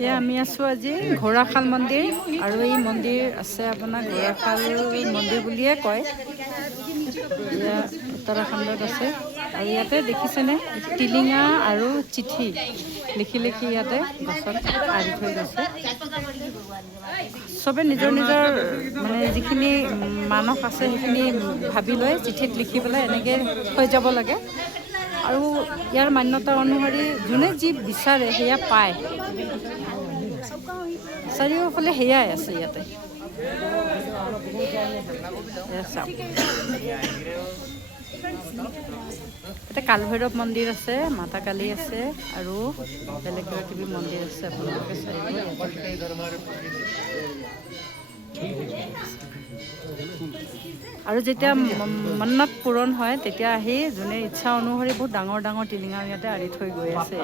এয়া আমি আছোঁ আজি ঘোঁৰাশাল মন্দিৰ আৰু এই মন্দিৰ আছে আপোনাৰ ঘোঁৰাশাল মন্দিৰ বুলিয়ে কয়। এয়া উত্তৰাখণ্ডত আছে আৰু ইয়াতে দেখিছেনে টিলিঙা আৰু চিঠি লিখি লিখি ইয়াতে গছত আঁৰি থৈ গৈছে। চবে নিজৰ নিজৰ মানে যিখিনি মানস আছে সেইখিনি ভাবি লৈ চিঠিত লিখি পেলাই এনেকৈ থৈ যাব লাগে আৰু ইয়াৰ মান্যতা অনুসৰি যোনে যি বিচাৰে সেয়া পায়। চাৰিওফালে সেয়াই আছে ইয়াতে। ইয়াতে কালভৈৰৱ মন্দিৰ আছে, মাতা কালী আছে আৰু বেলেগ কিবা কিবি মন্দিৰ আছে আপোনালোকে চাই। আৰু যেতিয়া মন্নত পূৰণ হয় তেতিয়া আহি যোনে ইচ্ছা অনুসৰি বহুত ডাঙৰ ডাঙৰ টিলিঙা ইয়াতে আঁৰি থৈ গৈ আছে।